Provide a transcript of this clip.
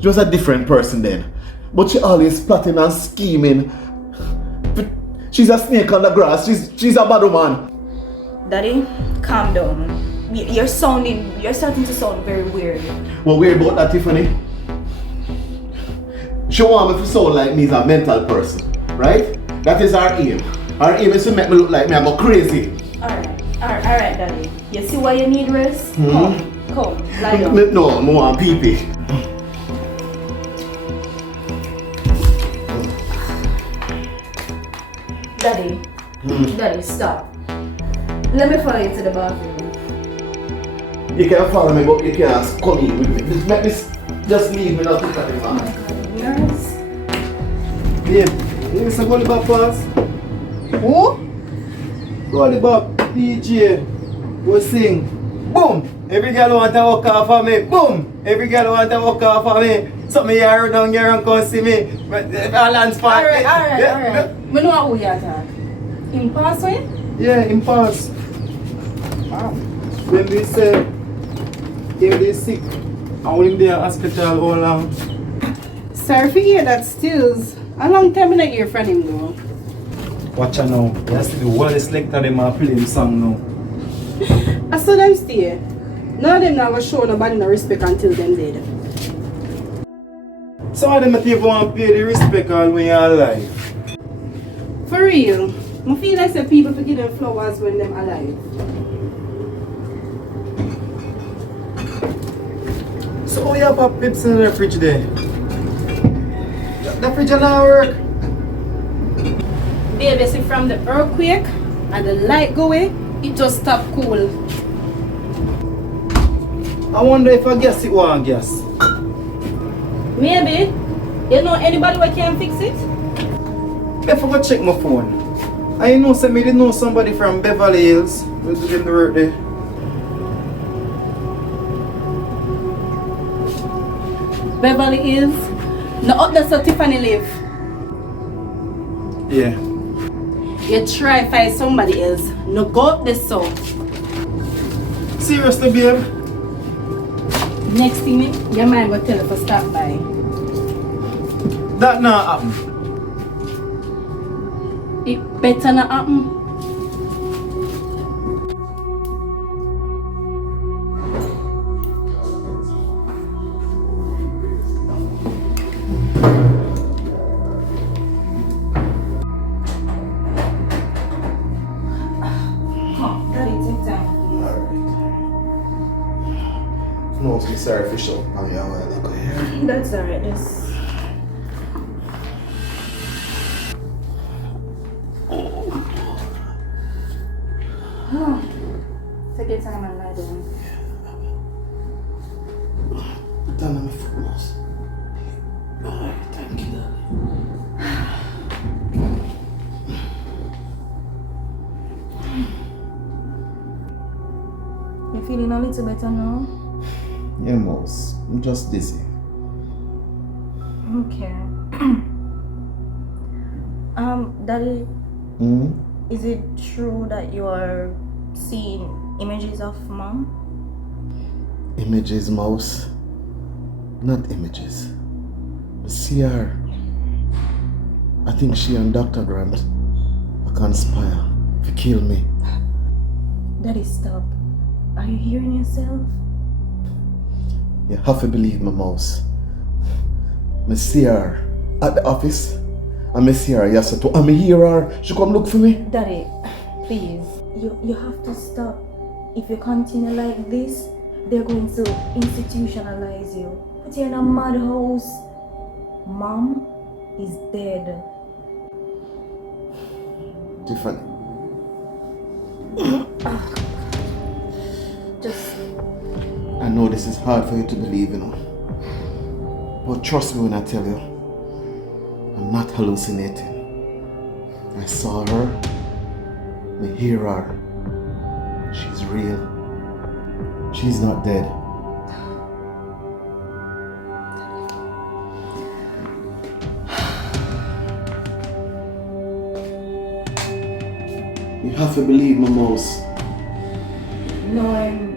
She was a different person then. But she always plotting and scheming. She's a snake on the grass. She's a bad woman. Daddy, calm down. You're starting to sound very weird. What weird about that, Tiffany? She want me to sound like me is a mental person, right? That is her aim. Her aim is to make me look like me, I go crazy. Alright, Daddy. You see why you need rest? Come, lie down. No, I want pee-pee. Daddy, stop. Let me follow you to the bathroom. You can follow me, but you can't come in with me. Just leave me not to cut him off. Nurse? Babe, you miss a goalie back pass? Who? Goalie back, DJ, go sing. Boom! Every girl want to walk off of me. Boom! Every girl want to walk off of me. Something here down here and come see me. Balance part. Alright. I know who you are. In pass way? Yeah, in pass. Wow. When they say if they sick, I want him there hospital all long. Sorry for hear that stills. A long time I not hear from him though. Watch out now. That's the world selector them and play him song now. I saw them stay. None of them never show nobody no respect until them dead. Some of them not even want to pay the respect all when you're alive. For real. I feel like some people forget them flowers when them alive. So how you have a pips in the fridge there? The fridge don't work. Baby, see from the earthquake and the light go away, it just stop cool. I wonder if I guess it want gas. Maybe. You know anybody who can fix it? I forgot to check my phone. I know somebody know somebody from Beverly Hills who's doing the work there. Beverly Hills. No, up there so Tiffany live. Yeah. You try find somebody else. No go up there so. Seriously, babe? Next thing your man will tell you to stop by. That not happen. It better not happen. No, I'm sorry for sure. I'm here. That's alright. Take your time and lie down. Done on my foot, boss. Alright, thank you, You feeling a little better now? Yeah, Mouse. I'm just dizzy. Okay. Daddy, is it true that you are seeing images of Mom? Images, Mouse. Not images. I see her. I think she and Dr. Grant are conspire to kill me. Daddy, stop. Are you hearing yourself? You have to believe me, Mouse. I see her at the office. And I see her yesterday too. And I hear her. She come look for me. Daddy, please. You have to stop. If you continue like this, they're going to institutionalize you. Put you in a madhouse. Mom is dead. Tiffany. Just... I know this is hard for you to believe, you know. But trust me when I tell you, I'm not hallucinating. I saw her, I hear her. She's real. She's not dead. You have to believe me, Mouse. No,